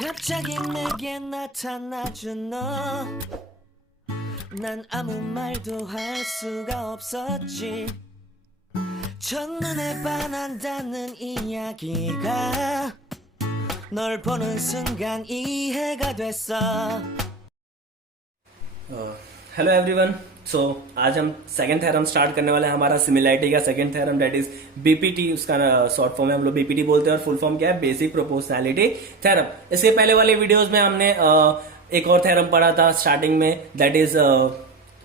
갑자기 내게 나타나준 너, 난 아무 말도 할 수가 없었지. 첫눈에 반한다는 이야기가 널 보는 순간 이해가 됐어. Hello everyone. सो आज हम second theorem start करने वाले हैं, हमारा सिमिलैरिटी का second theorem, that is BPT. उसका शॉर्ट फॉर्म है, हम लोग बीपीटी बोलते हैं, और फुल फॉर्म क्या है, बेसिक प्रोपोर्शनैलिटी थ्योरम। इसके पहले वाले वीडियोस में हमने एक और थ्योरम पढ़ा था स्टार्टिंग में, that is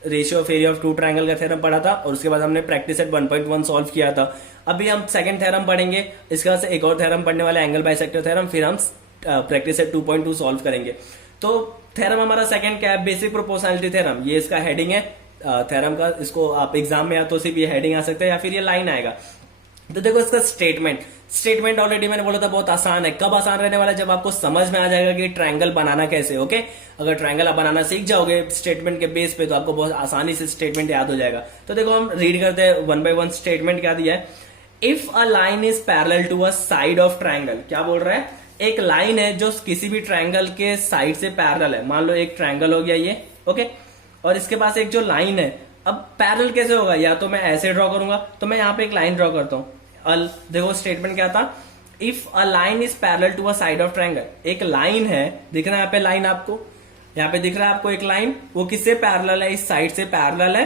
ratio of area of two triangle का थ्योरम पढ़ा था, और उसके बाद हमने प्रैक्टिस एट 1.1 सॉल्व किया था। अभी हम सेकंड थ्योरम पढ़ेंगे, इसके बाद से एक और थ्योरम पढ़ने वाला एंगल बाइसेक्टर थ्योरम, फिर हम प्रैक्टिस एट 2.2 सॉल्व करेंगे। तो थ्योरम हमारा सेकंड क्या है, बेसिक प्रोपोर्शनैलिटी थ्योरम। ये इसका हेडिंग है थ्योरम का। इसको आप एग्जाम में या तो सिर्फ ये हेडिंग आ सकता है या फिर ये लाइन आएगा। तो देखो इसका स्टेटमेंट ऑलरेडी मैंने बोला था बहुत आसान है। कब आसान रहने वाला है, जब आपको समझ में आ जाएगा कि ट्रायंगल बनाना कैसे। ओके, अगर ट्रायंगल आप बनाना सीख जाओगे स्टेटमेंट के बेस पे, तो आपको बहुत आसानी से स्टेटमेंट याद हो जाएगा। तो देखो हम रीड करते हैं 1 by 1 स्टेटमेंट क्या दिया है। If a line is parallel to a side of triangle, क्या बोल रहा है, एक लाइन है जो किसी भी ट्रायंगल के साइड से पैरेलल है। मान लो एक ट्रायंगल हो गया ये, ओके, और इसके पास एक जो लाइन है। अब पैरेलल कैसे होगा, या तो मैं ऐसे ड्रॉ करूंगा, तो मैं यहाँ पे एक लाइन ड्रॉ करता हूं। देखो स्टेटमेंट क्या था, if a line is parallel to a side of triangle. एक लाइन है, दिख रहा है यहाँ पे लाइन, आपको यहाँ पे दिख रहा है आपको एक लाइन, वो किससे पैरेलल है, इस साइड से पैरेलल है।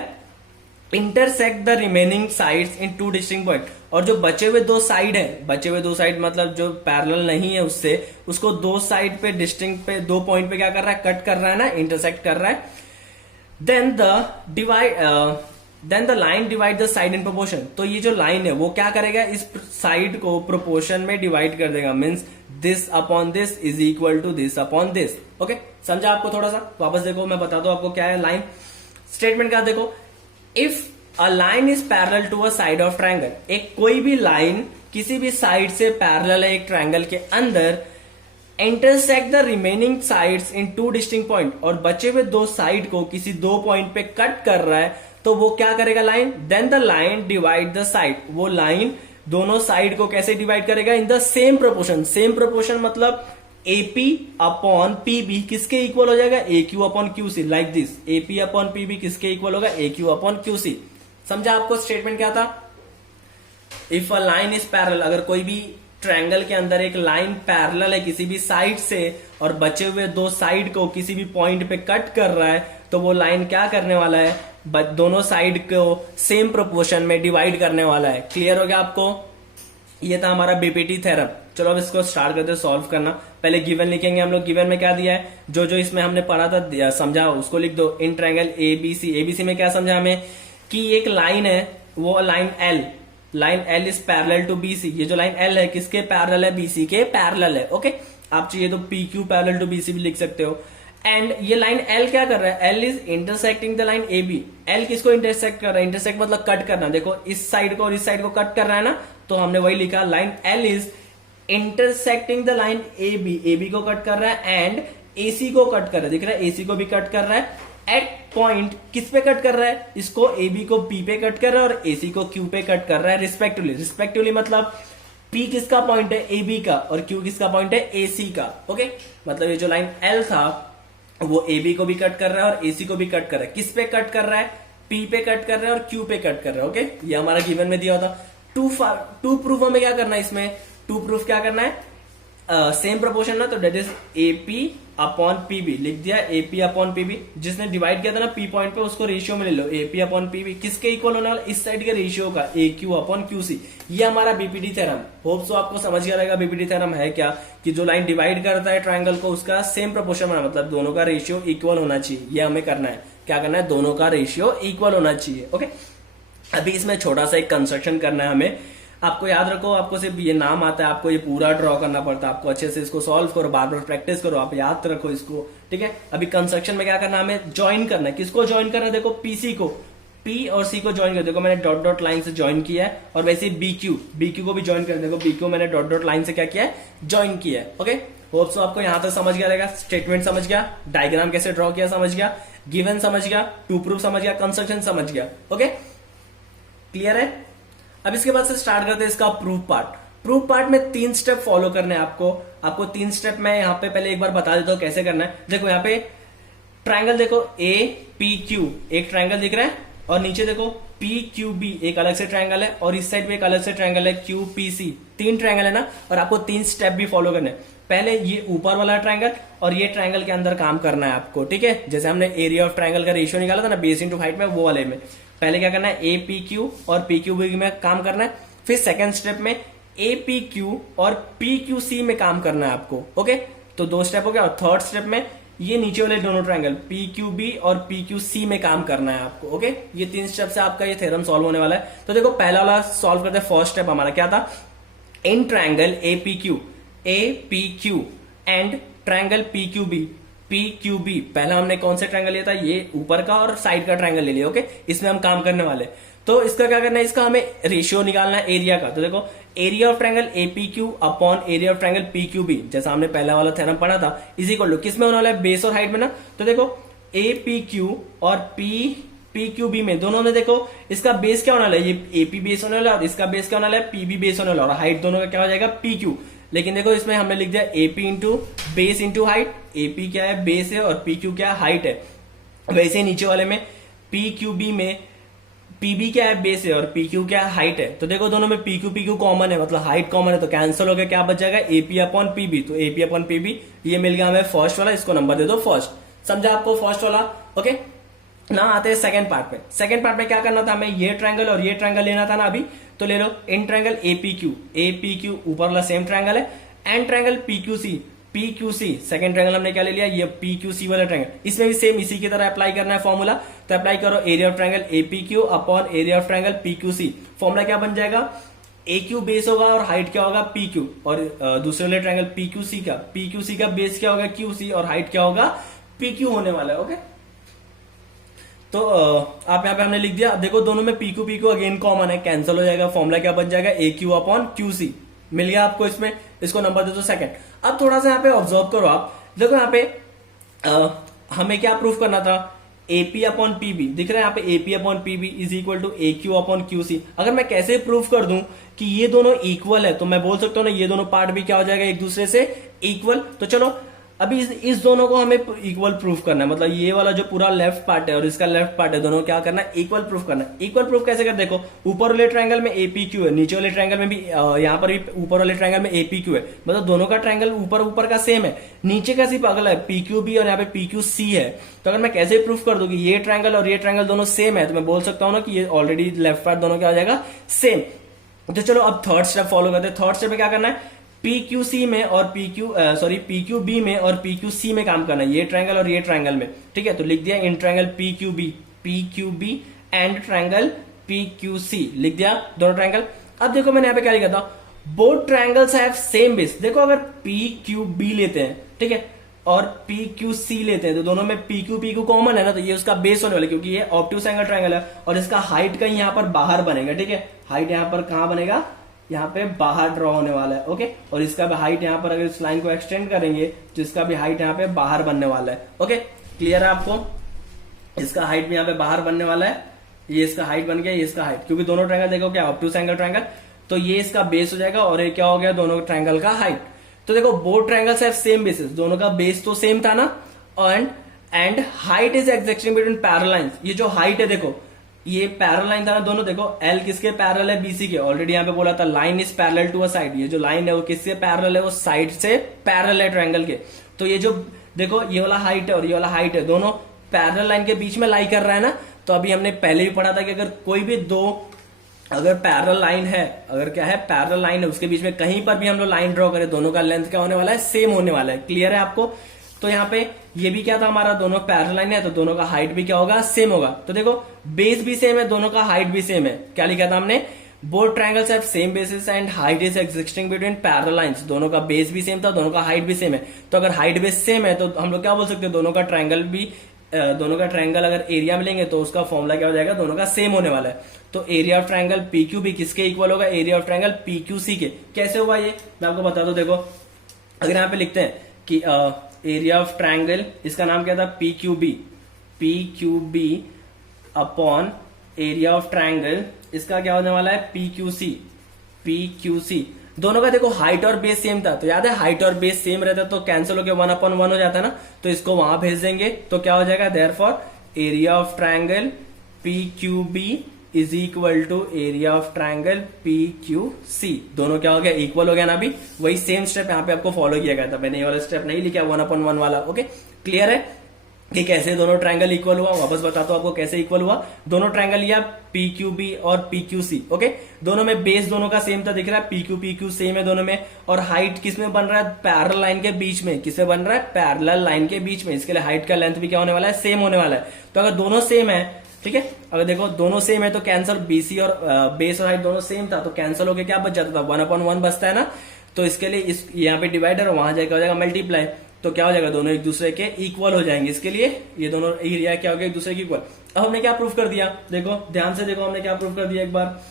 Intersect the remaining sides in two distinct point, और जो बचे हुए दो साइड है, बचे हुए दो साइड मतलब जो पैरेलल नहीं है उससे, उसको दो साइड पे डिस्टिंक्ट पे दो पॉइंट पे क्या कर रहा है, कट कर रहा है ना, इंटरसेक्ट कर रहा है। Then the line divide the side in proportion. तो ये जो लाइन है वो क्या करेगा, इस साइड को प्रोपोर्शन में डिवाइड कर देगा। Means this upon this is equal to this upon this. Okay, समझा आपको थोड़ा सा, वापस देखो मैं बताता हूं आपको क्या है लाइन। स्टेटमेंट का देखो, if a line is parallel to a side of triangle, एक कोई भी लाइन किसी भी साइड से पैरेलल है एक ट्रायंगल के अंदर, intersect the remaining sides in two distinct point, और बचे हुए दो साइड को किसी दो पॉइंट पे कट कर रहा है, तो वो क्या करेगा line, then the line divide the side. वो लाइन दोनों साइड को कैसे डिवाइड करेगा, in the same proportion. Same proportion मतलब AP अपॉन PB किसके इक्वल हो जाएगा, AQ upon QC, like this. AP upon PB किसके इक्वल होगा, AQ अपॉन QC। समझा आपको स्टेटमेंट क्या था। If a line is parallel, अगर कोई भी ट्रायंगल के अंदर एक लाइन पैरेलल है किसी भी साइड से, और बचे हुए दो साइड को किसी भी पॉइंट पे कट कर रहा है, तो वो लाइन क्या करने वाला है, दोनों साइड को सेम प्रोपोर्शन में डिवाइड करने वाला है। क्लियर हो गया आपको। ये था हमारा बीपीटी थ्योरम। चलो अब इसको स्टार्ट करते हैं सॉल्व करना। पहले गिवन लिखेंगे हम लोग। गिवन में क्या दिया है, जो जो इसमें हमने पढ़ा था समझा उसको लिख दो। इन ट्रायंगल एबीसी, एबीसी में क्या समझा हमें, कि एक लाइन है, वो line L is parallel to BC. ये जो लाइन एल है किसके पैरेलल है, बीसी के पैरेलल है। ओके, आप चाहिए तो P Q parallel to BC भी लिख सकते हो। एंड ये लाइन एल क्या कर रहा है, L is intersecting the line A B. L किसको इंटरसेक्ट कर रहा है, इंटरसेक्ट मतलब कट करना। देखो इस साइड को और इस साइड को कट कर रहा है ना, तो हमने वही लिखा, line L is intersecting the line A B को कट कर रहा है, एंड एसी को कट कर रहा है। दिख रहा है, एसी को भी कट कर रहा है। एट पॉइंट किस पे कट कर रहा है, इसको ए बी को पी पे कट कर रहा है, और एसी को क्यू पे कट कर रहा है रिस्पेक्टिवली मतलब पी किसका पॉइंट है, ए बी का, और क्यू किसका पॉइंट है, ए सी का। ओके, मतलब ये जो लाइन एल था वो ए बी को भी कट कर रहा है और एसी को भी कट कर रहा है। किस पे कट कर रहा है, पी पे कट कर रहा है और क्यू पे कट कर रहा है। ओके, ये हमारा गिवन में दिया होता। टू प्रूफ हमें क्या करना है, इसमें टू प्रूफ क्या करना है, सेम प्रोपोर्शन ना, तो that is AP upon PB लिख दिया। एपी अपॉन पीबी, जिसने डिवाइड किया था ना पी पॉइंट पे, उसको रेशियो में ले लो। एपी अपॉन पीबी किसके इक्वल होने वाला, इस साइड के रेशियो का, ए क्यू अपॉन क्यूसी। ये हमारा बीपीटी थ्योरम। होप सो आपको समझ गया रहेगा बीपीटी थ्योरम है क्या, कि जो लाइन डिवाइड करता है ट्रायंगल को उसका सेम प्रोपोर्शन बना, मतलब दोनों का रेशियो इक्वल होना चाहिए। ये हमें करना है, क्या करना है, दोनों का रेशियो इक्वल होना चाहिए। ओके, अभी इसमें छोटा सा एक कंस्ट्रक्शन करना है हमें। आपको याद रखो, आपको सिर्फ ये नाम आता है, आपको ये पूरा ड्रॉ करना पड़ता है। आपको अच्छे से इसको सॉल्व करो, बार बार प्रैक्टिस करो, आप याद रखो इसको, ठीक है। अभी कंस्ट्रक्शन में क्या करना है, हमें ज्वाइन करना है। किसको ज्वाइन करना है, देखो पीसी को, पी और सी को ज्वाइन कर। देखो मैंने डॉट डॉट लाइन से ज्वाइन किया है, और वैसे बीक्यू को भी ज्वाइन कर। देखो बीक्यू मैंने डॉट डॉट लाइन से क्या किया है, ज्वाइन किया है। ओके, होप सो आपको यहां तक समझ गया रहेगा। स्टेटमेंट समझ गया, डायग्राम कैसे ड्रॉ किया समझ गया, गिवन समझ गया, टू प्रूफ समझ गया, कंस्ट्रक्शन समझ गया। ओके, क्लियर है। अब इसके बाद से स्टार्ट करते हैं इसका प्रूफ पार्ट। प्रूफ पार्ट में 3 स्टेप फॉलो करने हैं आपको। आपको 3 स्टेप मैं यहाँ पे पहले एक बार बता देता हूँ कैसे करना है। देखो यहाँ पे ट्राइंगल देखो ए पी क्यू एक ट्राइंगल दिख रहा है, और नीचे देखो पी क्यू बी एक अलग से ट्राइंगल है, और इस साइड पे एक अलग से ट्राइंगल है क्यू पी सी। 3 ट्राइंगल है ना, और आपको 3 स्टेप भी फॉलो करने हैं। पहले ये ऊपर वाला ट्राइंगल और ये ट्राइंगल के अंदर काम करना है आपको, ठीक है। जैसे हमने एरिया ऑफ ट्राइंगल का रेशियो निकाला था ना बेस इंटू हाइट में, वो वाले में पहले क्या करना है ए पी क्यू और पी क्यू बी में काम करना है। फिर सेकेंड स्टेप में ए पी क्यू और पी क्यू सी में काम करना है आपको, ओके। तो 2 स्टेप हो गया। और थर्ड स्टेप में ये नीचे वाले दोनों ट्राइंगल पी क्यू बी और पी क्यू सी में काम करना है आपको, ओके। ये 3 स्टेप से आपका ये थ्योरम सॉल्व होने वाला है। तो देखो पहला वाला सॉल्व करते हैं। फर्स्ट स्टेप हमारा क्या था, in triangle A P Q and triangle P Q B. पहला हमने कौन सा ट्राइंगल लिया था, ये ऊपर का और साइड का ट्राइंगल ले लिया, ओके। इसमें हम काम करने वाले। तो इसका क्या करना है, इसका हमें रेशियो निकालना है एरिया का। तो देखो area of triangle A P Q upon area of triangle P Q B, जैसा हमने पहला वाला थ्योरम पढ़ा था, इज इक्वल टू किस में होने वाला है, बेस और हाइट में ना। तो देखो ए पी क्यू और पी क्यू बी में दोनों में देखो इसका बेस क्या होने वाला है, ये ए पी बेस होने वाला है और इसका बेस क्या होने वाला है, पी बी बेस होने वाला है, और हाइट दोनों का क्या हो जाएगा, पी क्यू। लेकिन देखो इसमें हमने लिख दिया A P into base into height. A P क्या है, बेस है, और पी क्यू क्या है, हाइट है। वैसे ही नीचे वाले में पी क्यू बी में पीबी क्या है, बेस है, और पी क्यू क्या है, हाइट है। तो देखो दोनों में पी क्यू कॉमन है, मतलब हाइट कॉमन है, तो कैंसिल हो गया, क्या बच जाएगा, एपी अपॉन पीबी। तो एपी अपॉन पीबी ये मिल गया हमें फर्स्ट वाला, इसको नंबर दे दो फर्स्ट। समझा आपको फर्स्ट वाला, ओके। ना आते हैं सेकंड पार्ट में। सेकंड पार्ट में क्या करना था, हमें ये ट्रायंगल और ये ट्रायंगल लेना था ना अभी। तो ले लो in triangle A P Q ऊपर वाला सेम ट्रायंगल है, and triangle P Q C second triangle हमने क्या ले लिया, ये पी क्यू सी वाला ट्रायंगल। इसमें भी सेम इसी की तरह अप्लाई करना है फॉर्मूला। तो अप्लाई करो area of triangle A P Q upon area of triangle P Q C. Formula क्या बन जाएगा, ए क्यू बेस होगा और हाइट क्या होगा, पी क्यू, और दूसरे वाले ट्रायंगल पी क्यू सी का बेस क्या होगा, क्यू सी, और हाइट क्या होगा, पी क्यू होने वाला है, ओके। तो आप यहाँ पे हमने लिख दिया। देखो दोनों में पी क्यू अगेन कॉमन है, कैंसिल हो जाएगा। फॉर्मूला क्या बन जाएगा, ए क्यू अपॉन क्यू सी। मिल गया आपको इसमें, इसको नंबर दे दो सेकंड। अब थोड़ा सा यहाँ पे ऑब्जर्व करो आप, देखो यहाँ पे हमें क्या प्रूफ करना था, एपी अपॉन पीबी दिख रहा है यहाँ पे, AP upon PB is equal to A Q upon Q C. अगर मैं कैसे प्रूफ कर दूं कि ये दोनों इक्वल है, तो मैं बोल सकता हूं ना ये दोनों पार्ट भी क्या हो जाएगा, एक दूसरे से इक्वल। तो चलो अभी इस दोनों को हमें इक्वल प्रूफ करना है, मतलब ये वाला जो पूरा लेफ्ट पार्ट है और इसका लेफ्ट पार्ट है, दोनों क्या करना है, इक्वल प्रूफ करना है। इक्वल प्रूफ कैसे कर, देखो ऊपर वाले ट्रायंगल में एपी क्यू है, नीचे वाले ट्रायंगल में भी यहाँ पर भी ऊपर वाले ट्रायंगल में एपी क्यू है, मतलब दोनों का ट्रायंगल ऊपर का सेम है, नीचे का सिर्फ अगला है पी क्यू बी और यहाँ पे पी क्यू सी है। तो अगर मैं कैसे प्रूफ कर दूं कि ये ट्रायंगल और ये ट्रायंगल दोनों सेम है, तो मैं बोल सकता हूँ ना कि ये ऑलरेडी लेफ्ट पार्ट दोनों क्या हो जाएगा, सेम। तो चलो अब थर्ड स्टेप फॉलो करते हैं। थर्ड स्टेप में क्या करना है, पी क्यू सी में और पी क्यू बी में और पी क्यू सी में काम करना है, ये ट्रायंगल और ये ट्रायंगल में, ठीक है। तो लिख दिया in triangle P Q B and triangle P Q C, लिख दिया दोनों ट्रायंगल। अब देखो मैंने यहाँ पे क्या लिखा था, both triangles have same base. देखो अगर पी क्यू बी लेते हैं, ठीक है, और पी क्यू सी लेते हैं, तो दोनों में पी क्यू कॉमन है ना, तो ये उसका बेस होने वाला है, क्योंकि ये ऑब्ट्यूज एंगल ट्रायंगल है और इसका हाइट कहीं यहाँ पर बाहर बनेगा, ठीक है। हाइट यहाँ पर कहां बनेगा, यहाँ पे बाहर ड्रॉ होने वाला है, ओके। और इसका भी हाइट यहाँ पर अगर इस लाइन को एक्सटेंड करेंगे तो इसका भी हाइट यहाँ पे बाहर बनने वाला है, ओके। क्लियर है आपको, इसका हाइट भी यहाँ पे बाहर बनने वाला है, ये इसका हाइट बन गया, ये इसका हाइट, क्योंकि दोनों ट्रायंगल देखो क्या ऑब्ट्यूज एंगल ट्रायंगल, तो ये इसका बेस हो जाएगा और ये क्या हो गया, दोनों ट्रायंगल का हाइट। तो देखो both triangles have same basis, दोनों का बेस तो सेम था ना, and height is exactly between parallel lines. ये जो हाइट है देखो, ये पैरेलल लाइन था ना दोनों, देखो एल किसके पैरेलल है, बीसी के। ऑलरेडी यहाँ पे बोला था line is parallel to a side, ये जो लाइन है वो किससे पैरेलल है, वो साइड से पैरेलल है ट्रायंगल के। तो ये जो देखो ये वाला हाइट है और ये वाला हाइट है, दोनों पैरेलल लाइन के बीच में लाई कर रहा है ना। तो अभी हमने पहले भी पढ़ा था कि अगर कोई भी दो अगर पैरेलल लाइन है, अगर क्या है पैरेलल लाइन है, उसके बीच में कहीं पर भी हम लोग लाइन ड्रॉ करें, दोनों का लेंथ क्या होने वाला है, सेम होने वाला है। क्लियर है आपको। तो यहाँ पे ये भी क्या था हमारा, दोनों पैरेलल लाइन है, तो दोनों का हाइट भी क्या होगा, सेम होगा। तो देखो बेस भी सेम है, दोनों का हाइट भी सेम है। क्या लिखा था हमने, both triangles have same basis and height is existing between parallel lines. दोनों का बेस भी सेम था, दोनों का हाइट भी सेम है। तो अगर हाइट बेस सेम है तो हम लोग क्या बोल सकते हैं, दोनों का ट्रायंगल अगर एरिया में लेंगे तो उसका फॉर्मूला क्या हो जाएगा, दोनों का सेम होने वाला है। तो area of triangle P Q B किसके इक्वल होगा, area of triangle P Q C के। कैसे होगा ये मैं आपको बता दूं। देखो अगर यहाँ पे लिखते हैं कि एरिया ऑफ ट्रायंगल, इसका नाम क्या था, P Q B upon area of triangle, इसका क्या होने वाला है, पी क्यू सी। दोनों का देखो हाइट और बेस सेम था, तो याद है हाइट और बेस सेम रहता तो कैंसिल होकर 1/1 हो जाता ना, तो इसको वहां भेज देंगे तो क्या हो जाएगा, therefore area of triangle PQB is equal to area of triangle PQC। दोनों क्या हो गया, इक्वल हो गया ना। अभी वही सेम स्टेप यहाँ पे आपको फॉलो किया गया था, मैंने ये वाला स्टेप नहीं लिखा 1/1 वाला। ओके, क्लियर है कि कैसे दोनों ट्रायंगल इक्वल हुआ। वापस बताता हूं आपको कैसे इक्वल हुआ। दोनों ट्रायंगल लिया PQB और PQC। ओके, दोनों में बेस दोनों का सेम था, दिख रहा है PQ सेम है दोनों में। और हाइट किस में बन रहा है, पैरेलल लाइन के बीच में। किसमें बन रहा है, पैरेलल लाइन के बीच में। इसके लिए हाइट का लेंथ भी क्या होने वाला है, सेम होने वाला है। तो अगर दोनों सेम है, ठीक है, अगर देखो दोनों सेम है तो कैंसल, BC और बेस और हाइट दोनों सेम था तो कैंसल होकर क्या बच जाता था, 1/1 बचता है ना। तो इसके लिए इस यहाँ पे डिवाइडर, वहां जाकर हो जाएगा मल्टीप्लाई, तो क्या हो जाएगा, दोनों एक दूसरे के इक्वल हो जाएंगे। इसके लिए ये दोनों एरिया क्या हो गया, एक दूसरे के इक्वल। अब हमने क्या प्रूफ कर दिया, देखो ध्यान से देखो, हमने क्या प्रूफ कर दिया एक बार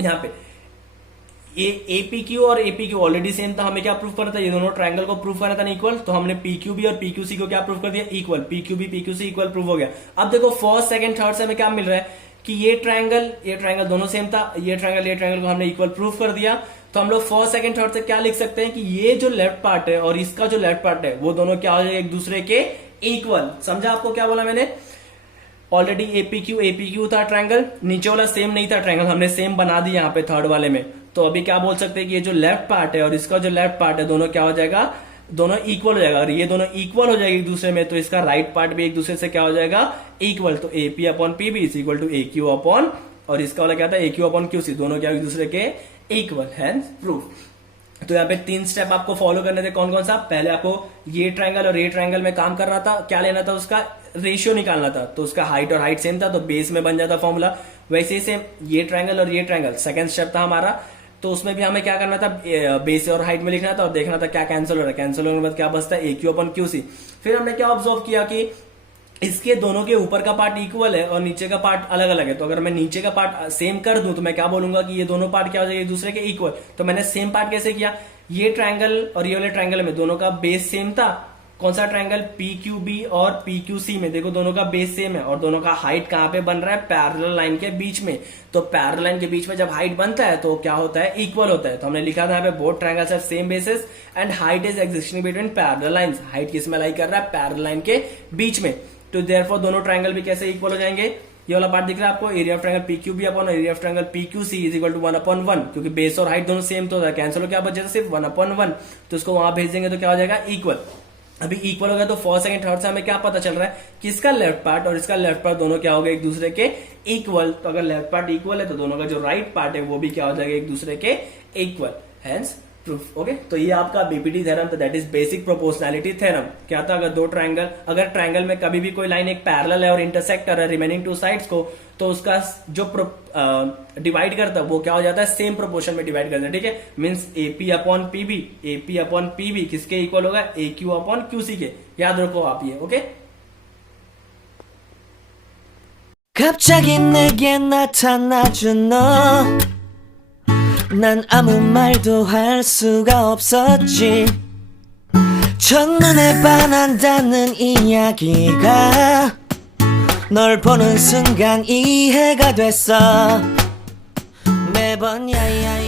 यहाँ पे। APQ और APQ ऑलरेडी सेम था, हमें क्या प्रूफ करना था, ये दोनों ट्रायंगल को प्रूफ करना था इक्वल। तो हमने PQB और PQC को क्या प्रूफ कर दिया, equal. PQB PQC equal proof हो गया। अब देखो फर्स्ट सेकंड थर्ड से हमें क्या मिल रहा है कि ये ट्रायंगल दोनों सेम था, ये ट्रायंगल को हमने इक्वल प्रूफ कर दिया। तो हम लोग फर्स्ट सेकंड थर्ड से क्या लिख सकते हैं कि ये जो लेफ्ट पार्ट है और इसका जो लेफ्ट पार्ट है वो दोनों क्या हो जाएगा, एक दूसरे के इक्वल। समझा आपको क्या बोला मैंने। ऑलरेडी APQ था ट्रायंगल, नीचे वाला सेम नहीं था ट्रायंगल, हमने सेम बना दिया यहाँ पे थर्ड वाले में। तो अभी क्या बोल सकते हैं कि ये जो लेफ्ट पार्ट है और इसका जो लेफ्ट पार्ट है दोनों क्या हो जाएगा, दोनों इक्वल हो जाएगा। और ये दोनों इक्वल हो जाएगा एक दूसरे में, तो इसका राइट पार्ट भी एक दूसरे से क्या हो जाएगा, इक्वल। तो AP/PB is equal to AQ upon, और इसका वाला क्या था, AQ/QC, दोनों क्या एक दूसरे के इक्वल, हैंस प्रूफ। तो यहाँ पे 3 स्टेप आपको फॉलो करने थे। कौन कौन सा, पहले आपको ये ट्रायंगल और ये ट्रायंगल में काम करना था, क्या लेना था, उसका रेशियो निकालना था। तो उसका हाइट और हाइट सेम था तो बेस में बन जाता फॉर्मूला। वैसे ही सेम ये ट्रायंगल और ये ट्रायंगल सेकंड स्टेप था हमारा, तो उसमें भी हमें क्या करना था, बेस और हाइट में लिखना था और देखना था क्या कैंसिल हो रहा है। कैंसिल होने के बाद क्या बचता है, AQ/QC। फिर हमने क्या ऑब्जर्व किया कि इसके दोनों के ऊपर का पार्ट इक्वल है और नीचे का पार्ट अलग अलग है। तो अगर मैं नीचे का पार्ट सेम कर दूं तो मैं क्या बोलूंगा कि ये दोनों पार्ट क्या हो जाएगा, एक दूसरे के इक्वल। तो मैंने सेम पार्ट कैसे किया, ये ट्रायंगल और ये वाले ट्रायंगल में दोनों का बेस सेम था। कौन सा ट्रायंगल, PQB और PQC में देखो दोनों का बेस सेम है और दोनों का हाइट कहां पे बन रहा है, पैरेलल लाइन के बीच में। तो पैरेलल लाइन के बीच में जब हाइट बनता है तो क्या होता है, इक्वल होता है। तो हमने लिखा था यहाँ पे both triangles have same basis and height is existing between parallel lines. Height किस में लाई कर रहा है, पैरेलल लाइन के बीच में। तो देयरफॉर दोनों ट्रायंगल भी कैसे इक्वल हो जाएंगे, ये वाला पार्ट दिख रहा है आपको, area of triangle PQB upon area of triangle PQC is equal to 1/1, क्योंकि बेस और हाइट दोनों सेम तो था, कैंसिल हो क्या बच जाता, सिर्फ 1/1। तो उसको वहां भेज देंगे तो क्या हो जाएगा, इक्वल। अभी इक्वल हो गया तो फर्स्ट सेकंड थर्ड से हमें क्या पता चल रहा है कि इसका लेफ्ट पार्ट और इसका लेफ्ट पार्ट दोनों क्या हो गए, एक दूसरे के इक्वल। तो अगर लेफ्ट पार्ट इक्वल है तो दोनों का जो राइट पार्ट है वो भी क्या हो जाएगा, एक दूसरे के इक्वल, हेंस प्रूफ। ओके, तो ये आपका BPT थ्योरम था, that is basic proportionality theorem. क्या था, अगर ट्रायंगल में कभी भी कोई लाइन एक पैरेलल है और इंटरसेक्ट कर रहा है रिमेनिंग 2 साइड्स को, तो उसका जो डिवाइड करता है वो क्या हो जाता है, सेम प्रोपोर्शन में डिवाइड करता है। ठीक है, मींस AP/PB किसके इक्वल होगा, AQ/QC के। याद रखो आप ये। ओके, 갑자기 내게 나타나준 너, 난 아무 말도 할 수가 없었지. 첫눈에 반한다는 이야기가 널 보는 순간 이해가 됐어. 매번 야야